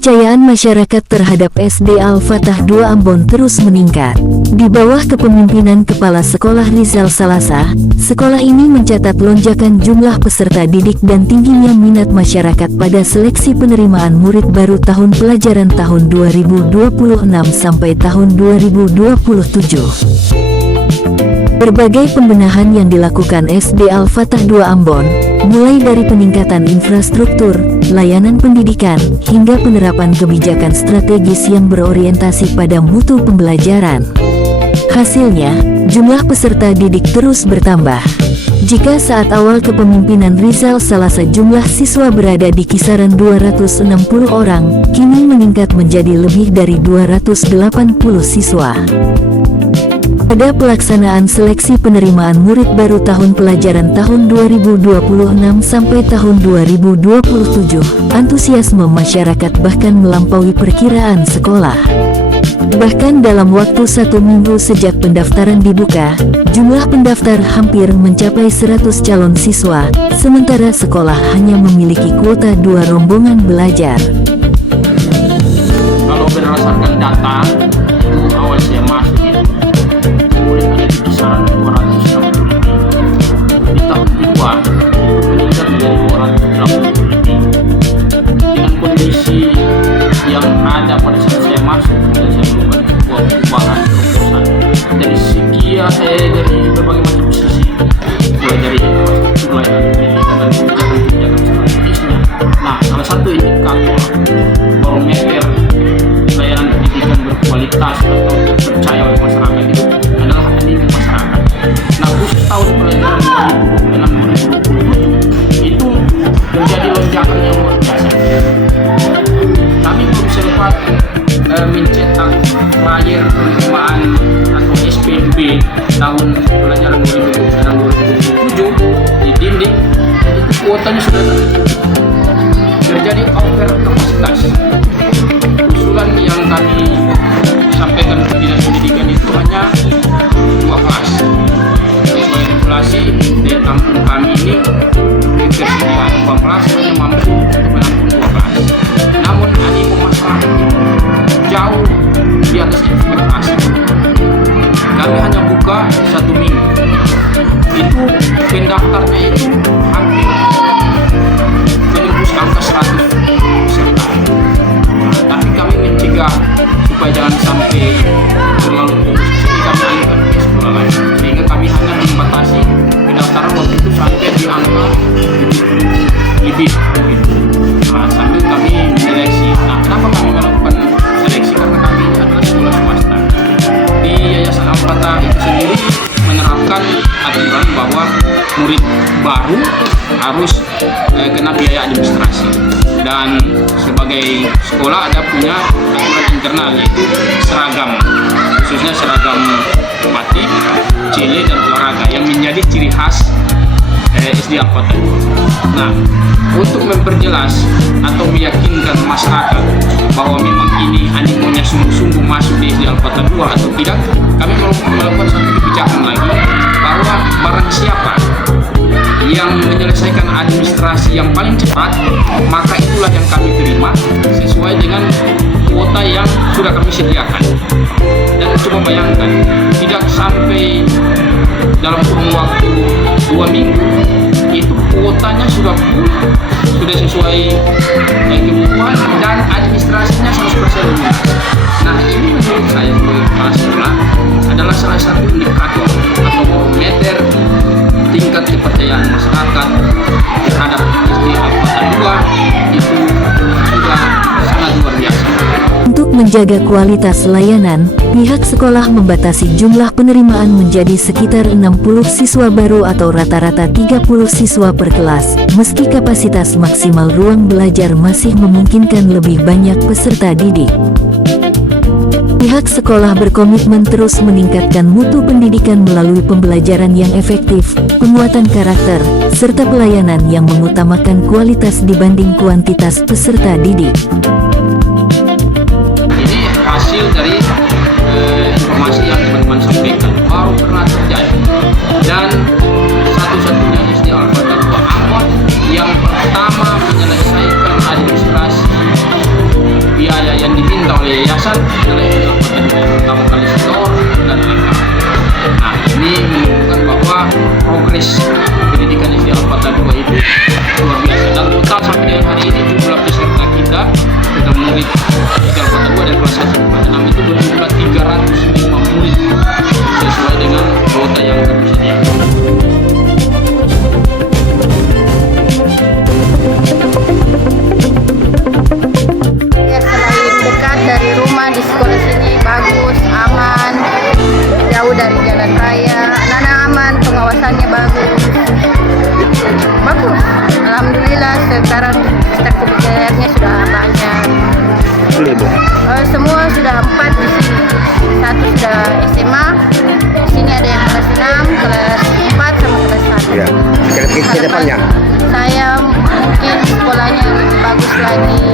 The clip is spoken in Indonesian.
Kepercayaan masyarakat terhadap SD Al-Fatah II Ambon terus meningkat. Di bawah kepemimpinan Kepala Sekolah Rizal Salasa, sekolah ini mencatat lonjakan jumlah peserta didik dan tingginya minat masyarakat pada seleksi penerimaan murid baru tahun pelajaran tahun 2026 sampai tahun 2027. Berbagai pembenahan yang dilakukan SD Al-Fatah II Ambon, mulai dari peningkatan infrastruktur, layanan pendidikan, hingga penerapan kebijakan strategis yang berorientasi pada mutu pembelajaran. Hasilnya, jumlah peserta didik terus bertambah. Jika saat awal kepemimpinan Rizal Salasa jumlah siswa berada di kisaran 260 orang, kini meningkat menjadi lebih dari 280 siswa. Pada pelaksanaan seleksi penerimaan murid baru tahun pelajaran tahun 2026 sampai tahun 2027, antusiasme masyarakat bahkan melampaui perkiraan sekolah. Bahkan dalam waktu 1 minggu sejak pendaftaran dibuka, jumlah pendaftar hampir mencapai 100 calon siswa, sementara sekolah hanya memiliki kuota 2 rombongan belajar. Kalau berdasarkan data, awal saya masuk itu murid ada di kisaran 260 lebih. Di tahun kedua, meningkat menjadi 280 lebih. Dengan kondisi yang ada pada saat saya masuk, dan saya melakukan sebuah perubahan proposal dari dari berbagai macam sisi, mulai dari infrastruktur, layanan pendidikan dan kebijakan strategisnya. Nah, salah satu indikator barometer layanan pendidikan berkualitas atau terpercaya oleh masyarakat itu adalah animo masyarakat. Nah, khusus tahun pelajaran 2026-2027 itu menjadi lonjakan yang luar biasa. Kami belum sempat mencetak flyer penerimaan atau SPMB tahun pelajaran 2026-2027 di dinding, itu kuotanya sudah terjadi over kapasitas. Usulan yang kami sampaikan ke Dinas Pendidikan itu hanya 2 kelas. Sesuai regulasi daya tampung kami ini, ketersediaan uang kelas hanya mampu untuk menampung 2 kelas. Namun animo masyarakat itu jauh di atas ekspektasi. Kami hanya buka 1 minggu. Itu pendaftarnya itu hampir menembus angka 100 peserta. Tapi kami mencegah supaya jangan sampai terlalu fokus ke sini, kami alihkan ke sekolah lain, sehingga kami hanya membatasi pendaftaran waktu itu sampai di angka 70 lebih begitu. Nah, sambil kami seleksi. Nah, kenapa kami melakukan seleksi? Karena kami adalah sekolah swasta. Di Yayasan Al-Fatah itu sendiri menerapkan aturan bahwa murid baru harus kena biaya administrasi, dan sebagai sekolah ada punya aturan internal, yaitu seragam, khususnya seragam batik, cile dan olahraga yang menjadi ciri khas SD Al-Fatah. Nah, untuk memperjelas atau meyakinkan masyarakat bahwa memang ini animonya sungguh-sungguh masuk di SD Al-Fatah 2 atau tidak, kami melakukan satu kebijakan lagi, bahwa barang siapa yang menyelesaikan administrasi yang paling cepat, maka itulah yang kami terima sesuai dengan kuota yang sudah kami sediakan. Dan coba bayangkan, tidak sampai dalam kurun waktu 2 minggu itu kuotanya sudah full, sudah sesuai kebutuhan, dan administrasinya 100% lunas. Nah, ini menurut saya sebagai kepala sekolah adalah salah satu indikator atau barometer tingkat kepercayaan masyarakat terhadap SD Al-Fatah 2 itu sudah sangat luar biasa. Untuk menjaga kualitas layanan, pihak sekolah membatasi jumlah penerimaan menjadi sekitar 60 siswa baru atau rata-rata 30 siswa per kelas, meski kapasitas maksimal ruang belajar masih memungkinkan lebih banyak peserta didik. Pihak sekolah berkomitmen terus meningkatkan mutu pendidikan melalui pembelajaran yang efektif, penguatan karakter, serta pelayanan yang mengutamakan kualitas dibanding kuantitas peserta didik. Ini hasil dari informasi yang teman-teman sampaikan, baru pernah terjadi, dan satu-satunya SD Al-Fatah 2 Ambon yang pertama menyelesaikan administrasi gratis pendidikan SD Al-Fatah 2 itu luar biasa. Dan total sampai dengan hari ini jumlah peserta kita sudah murid SD Al-Fatah 2 dan kelas 1 sampai 6 itu berjumlah 305 murid sesuai dengan kuota yang kami sediakan. Ya, selain dekat dari rumah, di sekolah sini bagus, aman, jauh dari jalan raya, anak-anak aman, pengawasannya bagus. Bagus, alhamdulillah sekarang stok belajarnya sudah banyak. Semua sudah 4 di sini. Satu sudah SMA, di sini ada yang kelas 6, kelas 4 sama kelas 1. Ya, ke depannya. Saya mungkin sekolahnya lebih bagus lagi,